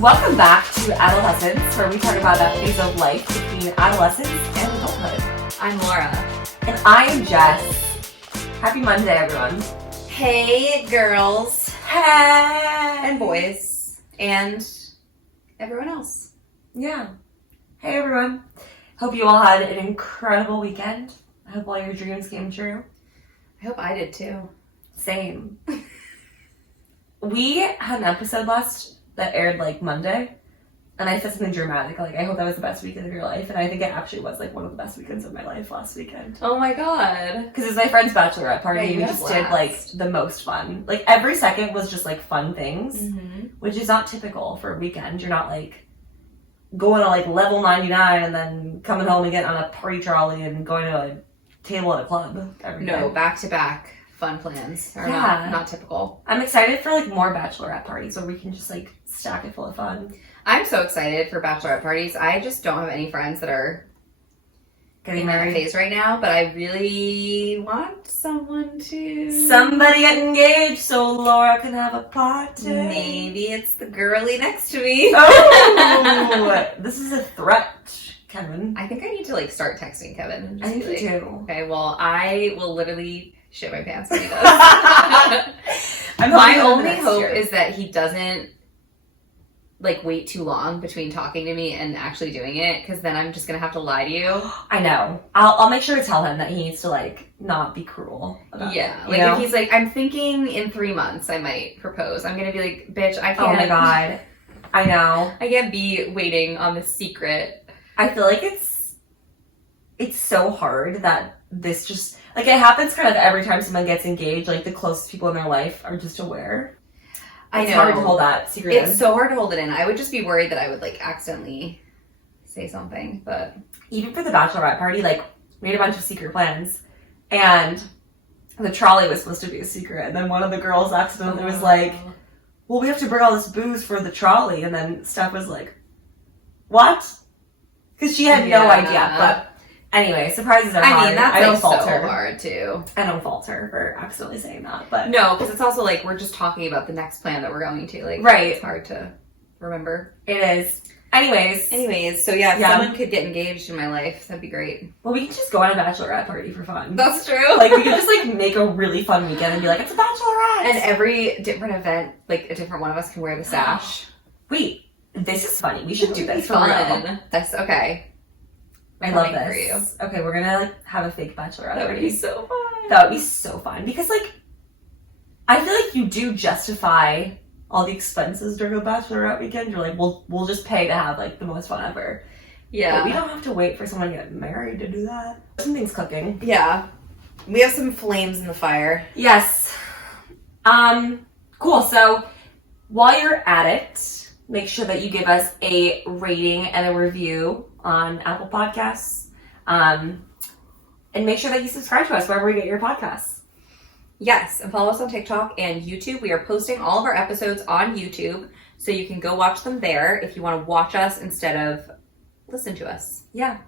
Welcome back to Adolescence, where we talk about that phase of life between adolescence and adulthood. I'm Laura. And I am Jess. Happy Monday, everyone. Hey, girls. Hey! And boys. And everyone else. Yeah. Hey, everyone. Hope you all had an incredible weekend. I hope all your dreams came true. I hope I did too. Same. We had an episode that aired Monday, and I said something dramatic, I hope that was the best weekend of your life, and I think it actually was one of the best weekends of my life last weekend. Oh my god. Because it was my friend's bachelorette party, Yeah, and we just did the most fun. Every second was just fun things, which is not typical for a weekend. You're not going to level 99 and then coming home and getting on a party trolley and going to a table at a club every day. No, back-to-back fun plans are not typical. I'm excited for more bachelorette parties where we can just stack it full of fun. I'm so excited for bachelorette parties. I just don't have any friends that are Getting married phase right now, but I really want somebody get engaged so Laura can have a party. Maybe it's the girlie next to me. Oh, this is a threat, Kevin. I think I need to start texting Kevin. And I think you do. Okay, well, I will literally shit my pants when he does. My only hope is that he doesn't wait too long between talking to me and actually doing it, because then I'm just gonna have to lie to you. I know. I'll make sure to tell him that he needs to not be cruel about it, if he's I'm thinking in 3 months I might propose, I'm gonna be bitch, I can't. Oh my god. I know. I can't be waiting on this secret. I feel it's so hard that this just it happens kind of every time someone gets engaged. The closest people in their life are just aware. It's hard to hold that secret in. It's so hard to hold it in. I would just be worried that I would accidentally say something, but even for the bachelorette party, we had a bunch of secret plans, and the trolley was supposed to be a secret, and then one of the girls accidentally was well, we have to bring all this booze for the trolley, and then Steph was what? Because she had no idea, but anyway, surprises are hard. I mean, that's I don't fault so her. hard too. I don't fault her for accidentally saying that, but no, because it's also we're just talking about the next plan that we're going to. Right. It's hard to remember. It is. Anyways, so if someone could get engaged in my life, that'd be great. Well, we can just go on a bachelorette party for fun. That's true. We could just make a really fun weekend and be it's a bachelorette. And every different event, a different one of us can wear the sash. Wait, this is funny. We should do this for real. That's okay. I love this. For you. Okay, we're gonna have a fake bachelorette party. That would be so fun. That would be so fun because I feel you do justify all the expenses during a bachelorette weekend. You're we'll just pay to have the most fun ever. Yeah. But we don't have to wait for someone to get married to do that. Something's cooking. Yeah. We have some flames in the fire. Yes. Cool. So while you're at it, make sure that you give us a rating and a review on Apple Podcasts. And make sure that you subscribe to us wherever you get your podcasts. Yes, and follow us on TikTok and YouTube. We are posting all of our episodes on YouTube, so you can go watch them there if you want to watch us instead of listen to us. Yeah.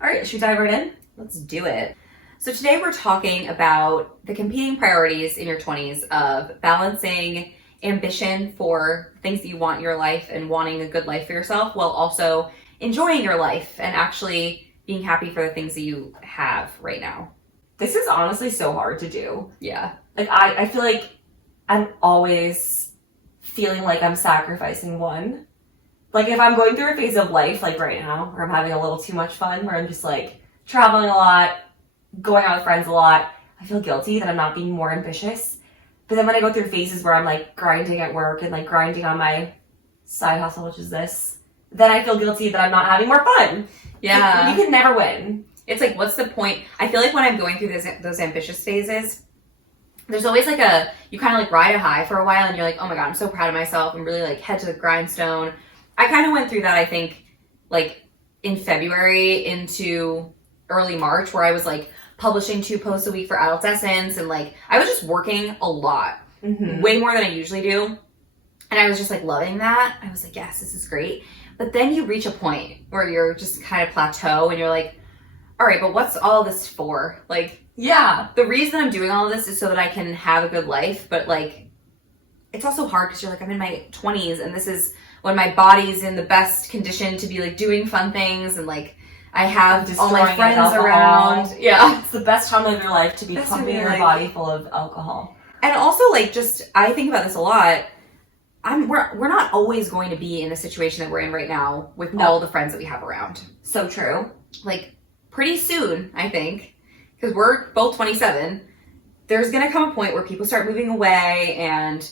All right, should we dive right in? Let's do it. So today we're talking about the competing priorities in your 20s of balancing ambition for things that you want in your life and wanting a good life for yourself while also enjoying your life and actually being happy for the things that you have right now. This is honestly so hard to do. Yeah. I feel I'm always feeling I'm sacrificing one. If I'm going through a phase of life right now where I'm having a little too much fun, where I'm just traveling a lot, going out with friends a lot, I feel guilty that I'm not being more ambitious. But then when I go through phases where I'm grinding at work and grinding on my side hustle, which is this, then I feel guilty that I'm not having more fun. Yeah. You can never win. It's what's the point? I feel when I'm going through those ambitious phases, there's always you kind of ride a high for a while and you're oh my god, I'm so proud of myself. I'm really head to the grindstone. I kind of went through that, I think, in February into early March, where I was publishing 2 posts a week for Adult Essence, and I was just working a lot, way more than I usually do. And I was just loving that. I was yes, this is great. But then you reach a point where you're just kind of plateau and you're all right, but what's all this for? Yeah. The reason I'm doing all of this is so that I can have a good life, but it's also hard because you're I'm in my 20s and this is when my body's in the best condition to be like doing fun things and like I have all my Destroying friends alcohol. around. Yeah. It's the best time of your life to be Best pumping time of your your body full of alcohol. And also like just, I think about this a lot. We're not always going to be in the situation that we're in right now with all the friends that we have around. So true. Like pretty soon, I think, because we're both 27, there's going to come a point where people start moving away and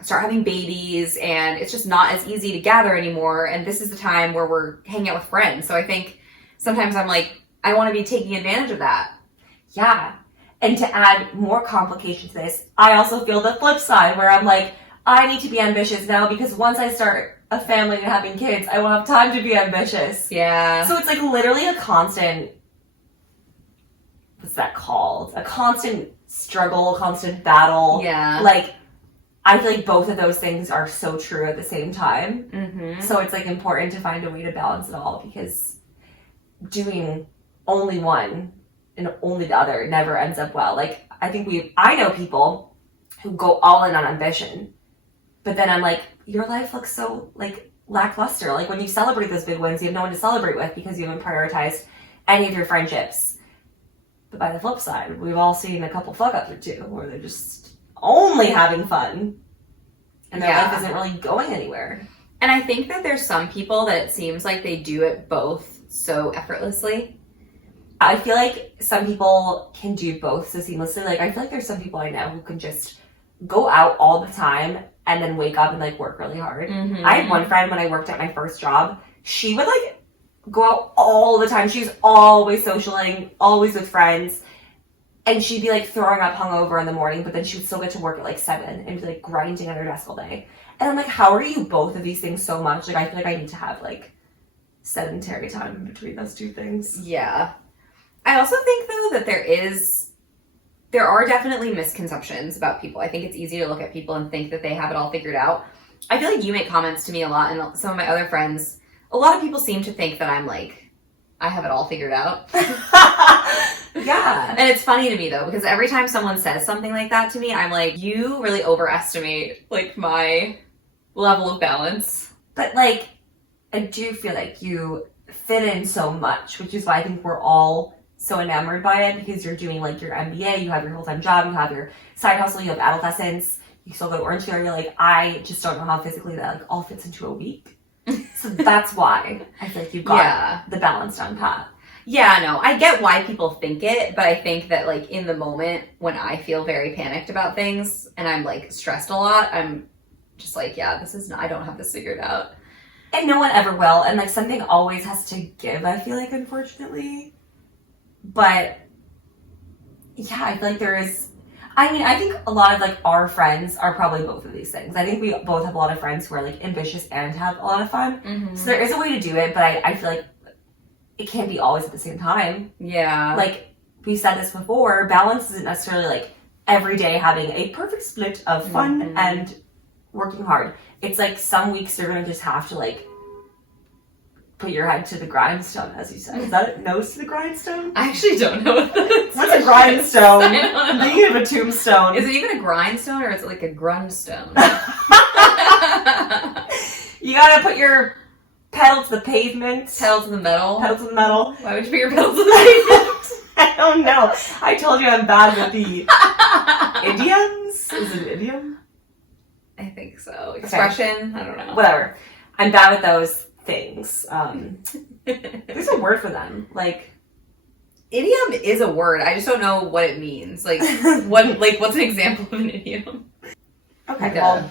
start having babies and it's just not as easy to gather anymore. And this is the time where we're hanging out with friends. So I think sometimes I'm like, I want to be taking advantage of that. Yeah. And to add more complication to this, I also feel the flip side where I'm like, I need to be ambitious now because once I start a family and having kids, I won't have time to be ambitious. Yeah. So it's like literally a constant, what's that called? A constant struggle, constant battle. Yeah. Like, I feel like both of those things are so true at the same time. Mm-hmm. So it's like important to find a way to balance it all because doing only one and only the other never ends up well. Like, I know people who go all in on ambition, but then I'm like, your life looks so like lackluster. Like when you celebrate those big wins, you have no one to celebrate with because you haven't prioritized any of your friendships. But by the flip side, we've all seen a couple fuck ups or two where they're just only having fun and their life isn't really going anywhere. And I think that there's some people that it seems like they do it both so effortlessly. I feel like some people can do both so seamlessly. Like, I feel like there's some people I know who can just go out all the time and then wake up and, like, work really hard. Mm-hmm. I had one friend when I worked at my first job. She would, like, go out all the time. She's always socialing, always with friends. And she'd be, like, throwing up hungover in the morning, but then she would still get to work at, like, 7 and be, like, grinding at her desk all day. And I'm like, how are you both of these things so much? Like, I feel like I need to have, like, sedentary time in between those two things. Yeah. I also think, though, that there are definitely misconceptions about people. I think it's easy to look at people and think that they have it all figured out. I feel like you make comments to me a lot, and some of my other friends, a lot of people seem to think that I'm like, I have it all figured out. Yeah. And it's funny to me, though, because every time someone says something like that to me, I'm like, you really overestimate, like, my level of balance. But, like, I do feel like you fit in so much, which is why I think we're all so enamored by it, because you're doing, like, your MBA, you have your full-time job, you have your side hustle, you have adolescence, you still go to Orange Theory. You're like, I just don't know how physically that, like, all fits into a week. So that's why I feel like you've got the balance down pat. Yeah, no, I get why people think it, but I think that, like, in the moment when I feel very panicked about things and I'm, like, stressed a lot, I'm just like, yeah, I don't have this figured out. And no one ever will. And, like, something always has to give, I feel like, unfortunately. But, yeah, I feel like I think a lot of, like, our friends are probably both of these things. I think we both have a lot of friends who are, like, ambitious and have a lot of fun. Mm-hmm. So there is a way to do it, but I feel like it can't be always at the same time. Yeah. Like, we said this before, balance isn't necessarily, like, every day having a perfect split of fun and working hard. It's, like, some weeks you're going to just have to, like, put your head to the grindstone, as you said. Is that a nose to the grindstone? I actually don't know what that is. What's a grindstone? I don't know. I'm thinking of a tombstone. Is it even a grindstone or is it like a grundstone? You gotta put your pedal to the pavement. Pedal to the metal? Pedal to the metal. Why would you put your pedal to the pavement? I don't know. I told you I'm bad with the idioms. Is it an idiom? I think so. Expression? Okay. I don't know. Whatever. I'm bad with those things. There's a word for them. Like, idiom is a word. I just don't know what it means. Like, what's an example of an idiom? Okay, well,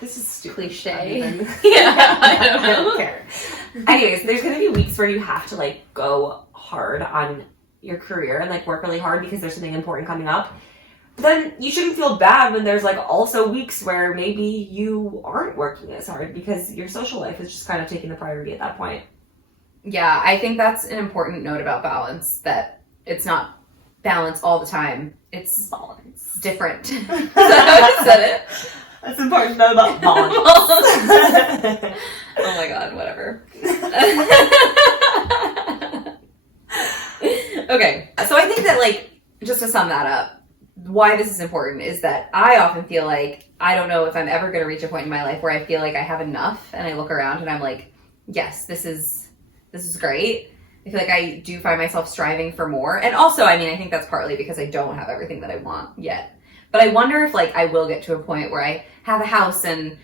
this is stupid. Cliche. Yeah, I don't care. Anyways, there's gonna be weeks where you have to, like, go hard on your career and, like, work really hard because there's something important coming up. But then you shouldn't feel bad when there's, like, also weeks where maybe you aren't working as hard because your social life is just kind of taking the priority at that point. Yeah, I think that's an important note about balance, that it's not balance all the time. It's balance. Different. Is that how I said it? That's important to know about balance. Oh my god, whatever. Okay, so I think that, like, just to sum that up, why this is important is that I often feel like I don't know if I'm ever going to reach a point in my life where I feel like I have enough, and I look around and I'm like, yes, this is great. I feel like I do find myself striving for more. And also, I mean, I think that's partly because I don't have everything that I want yet. But I wonder if like I will get to a point where I have a house and,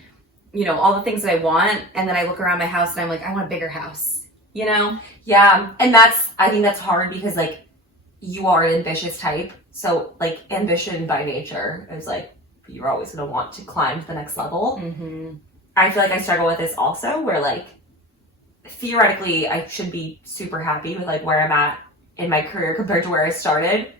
you know, all the things that I want, and then I look around my house and I'm like, I want a bigger house, you know? Yeah. And I think that's hard because like you are an ambitious type. So like ambition by nature is like, you're always going to want to climb to the next level. Mm-hmm. I feel like I struggle with this also where like, theoretically, I should be super happy with like where I'm at in my career compared to where I started.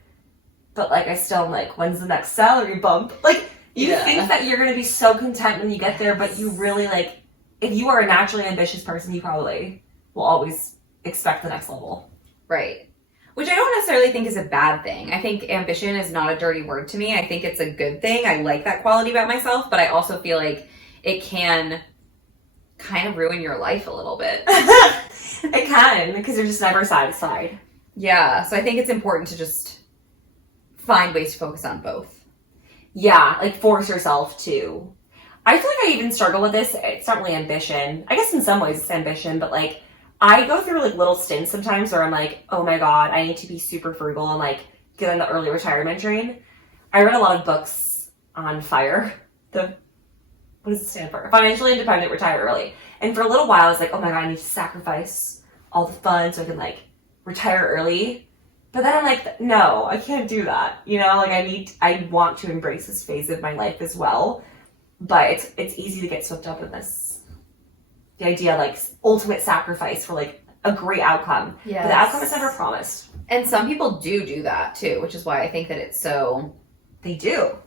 But like, I still am like, when's the next salary bump? Like, you think that you're going to be so content when you get there, but you really like, if you are a naturally ambitious person, you probably will always expect the next level. Right. Which I don't necessarily think is a bad thing. I think ambition is not a dirty word to me. I think it's a good thing. I like that quality about myself, but I also feel like it can kind of ruin your life a little bit. It can, because you're just never satisfied. Yeah, so I think it's important to just find ways to focus on both. Yeah, like force yourself to. I feel like I even struggle with this. It's not really ambition. I guess in some ways it's ambition, but like I go through like little stints sometimes where I'm like, oh my God, I need to be super frugal and like get on the early retirement train. I read a lot of books on FIRE, what does it stand for? Financially independent, retire early. And for a little while, I was like, oh my God, I need to sacrifice all the fun so I can like retire early. But then I'm like, no, I can't do that. You know, like I want to embrace this phase of my life as well. But it's easy to get swept up in this, the idea of like ultimate sacrifice for like a great outcome. Yes. But the outcome is never promised. And some people do that too, which is why I think that it's so... They do.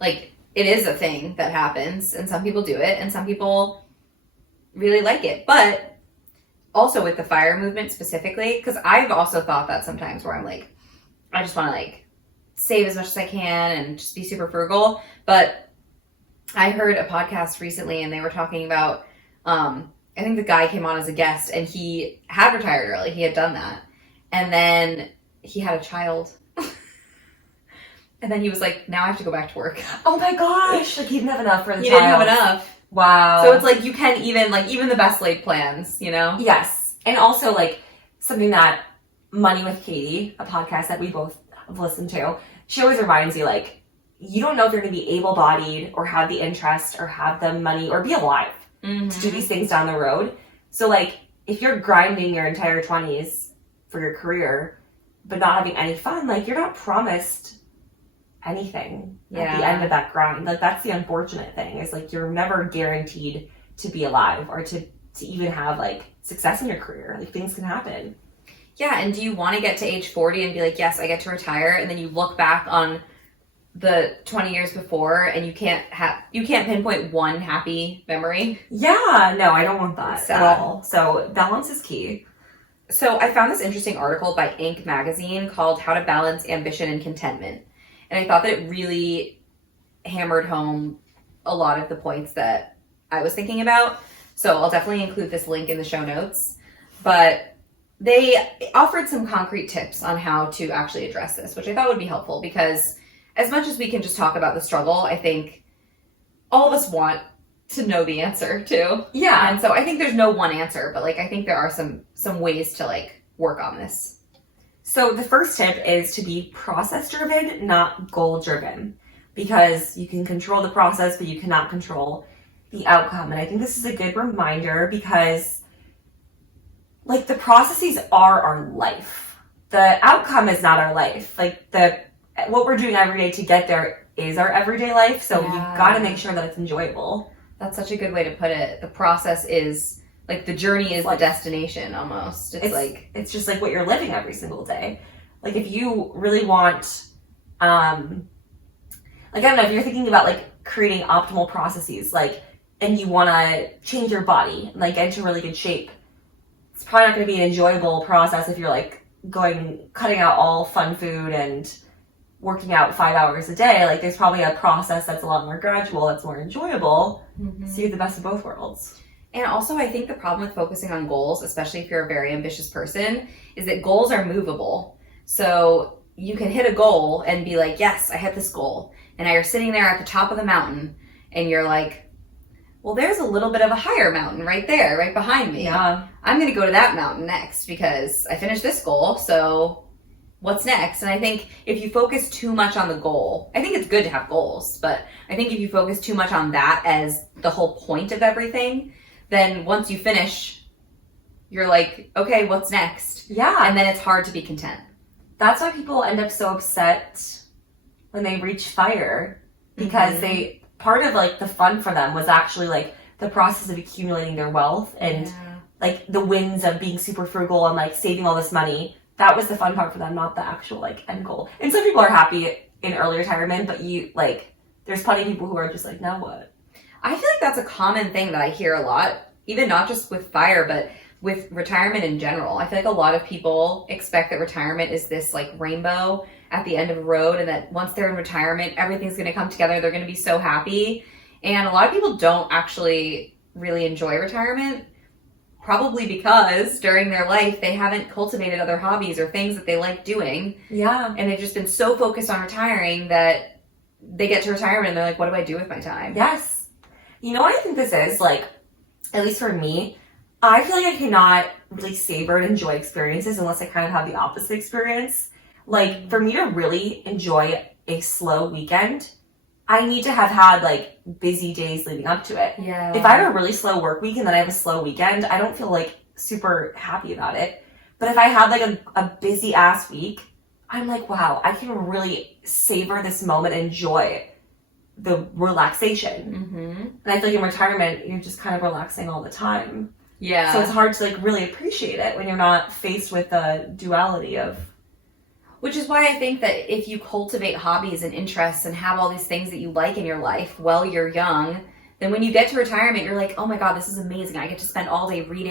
Like, it is a thing that happens, and some people do it, and some people really like it. But also with the FIRE movement specifically, because I've also thought that sometimes where I'm like, I just want to like save as much as I can and just be super frugal. But I heard a podcast recently, and they were talking about, I think the guy came on as a guest, and he had retired early. He had done that. And then he had a child. And then he was like, now I have to go back to work. Oh my gosh. Like he didn't have enough for the He child. didn't have enough. Wow. So it's like you can even the best laid plans, you know? Yes. And also like something that Money with Katie, a podcast that we both have listened to, she always reminds you like, you don't know if you're going to be able-bodied or have the interest or have the money or be alive to do these things down the road. So like if you're grinding your entire 20s for your career, but not having any fun, like you're not promised anything at the end of that grind. Like that's the unfortunate thing is like you're never guaranteed to be alive or to even have like success in your career. Like things can happen. Yeah, and do you want to get to age 40 and be like, yes, I get to retire, and then you look back on the 20 years before and you can't pinpoint one happy memory? Yeah, no, I don't want that Sad. at all. So balance is key. So I found this interesting article by Inc. magazine called How to Balance Ambition and Contentment. And I thought that it really hammered home a lot of the points that I was thinking about. So I'll definitely include this link in the show notes. But they offered some concrete tips on how to actually address this, which I thought would be helpful because as much as we can just talk about the struggle, I think all of us want to know the answer too. Yeah. And so I think there's no one answer, but like I think there are some ways to like work on this. So the first tip is to be process-driven, not goal-driven, because you can control the process, but you cannot control the outcome. And I think this is a good reminder because like the processes are our life. The outcome is not our life. Like what we're doing every day to get there is our everyday life. So you've got to make sure that it's enjoyable. That's such a good way to put it. The process is like the journey is the destination almost. It's just like what you're living every single day. Like if you really want, like I don't know, if you're thinking about like creating optimal processes, like, and you want to change your body, and, like get into really good shape, it's probably not going to be an enjoyable process if you're like cutting out all fun food and working out 5 hours a day. Like there's probably a process that's a lot more gradual, that's more enjoyable. So you get the best of both worlds. And also I think the problem with focusing on goals, especially if you're a very ambitious person, is that goals are movable. So you can hit a goal and be like, yes, I hit this goal. And now you're sitting there at the top of the mountain and you're like, well, there's a little bit of a higher mountain right there, right behind me. Yeah. I'm going to go to that mountain next because I finished this goal. So what's next? And I think if you focus too much on the goal, I think it's good to have goals, but I think if you focus too much on that as the whole point of everything, then once you finish, you're like, okay, what's next? Yeah. And then it's hard to be content. That's why people end up so upset when they reach fire, because they, part of like the fun for them was actually like the process of accumulating their wealth and like the wins of being super frugal and like saving all this money. That was the fun part for them, not the actual like end goal. And some people are happy in early retirement, but you like, there's plenty of people who are just like, now what? I feel like that's a common thing that I hear a lot, even not just with FIRE, but with retirement in general. I feel like a lot of people expect that retirement is this like rainbow at the end of the road, and that once they're in retirement, everything's going to come together. They're going to be so happy. And a lot of people don't actually really enjoy retirement, probably because during their life, they haven't cultivated other hobbies or things that they like doing. Yeah. And they've just been so focused on retiring that they get to retirement and they're like, what do I do with my time? Yes. You know what I think this is? Like, at least for me, I feel like I cannot really savor and enjoy experiences unless I kind of have the opposite experience. Like, for me to really enjoy a slow weekend, I need to have had, like, busy days leading up to it. Yeah. If I have a really slow work week and then I have a slow weekend, I don't feel, like, super happy about it. But if I have, like, a busy-ass week, I'm like, wow, I can really savor this moment and enjoy the relaxation. Mm-hmm. And I feel like in retirement, you're just kind of relaxing all the time. Yeah. So it's hard to, like, really appreciate it when you're not faced with the duality of... Which is why I think that if you cultivate hobbies and interests and have all these things that you like in your life while you're young, then when you get to retirement, you're like, oh my God, this is amazing. I get to spend all day reading.